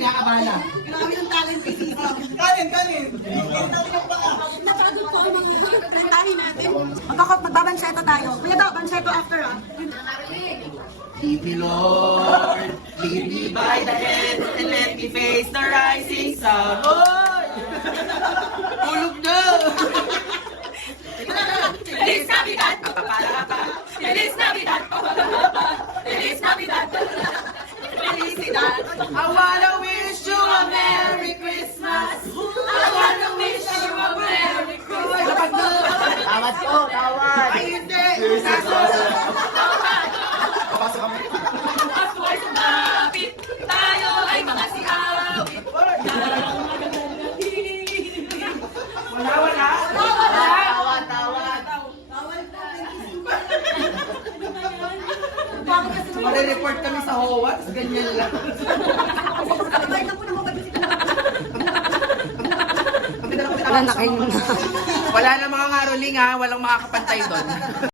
kinakabala. Grabe yung talent ni Tito. Kanin, kanin! Napagod ko ang mga kantahin natin. Magbabansyeta tayo. Kuya daw, bansyeta after ah. Lead me, Lord, lead me by the hand, and let me face the rising sun. Oy! Tulog na! Feliz Navidad! Feliz Navidad! Feliz Navidad! Felicidad! I wanna wish you a Merry Christmas! I wanna wish you a Merry Christmas! Tawad po, tawad! Ay, hindi! Ako'y sumapit, tayo ay mga siawit. Wala, wala! Tawad! Tawad! Bakit kasi may Mare-report kami sa HOA, tapos ganyan lang. Abay na po na mga Wala na mga ngaroling ha, walang makakapantay doon.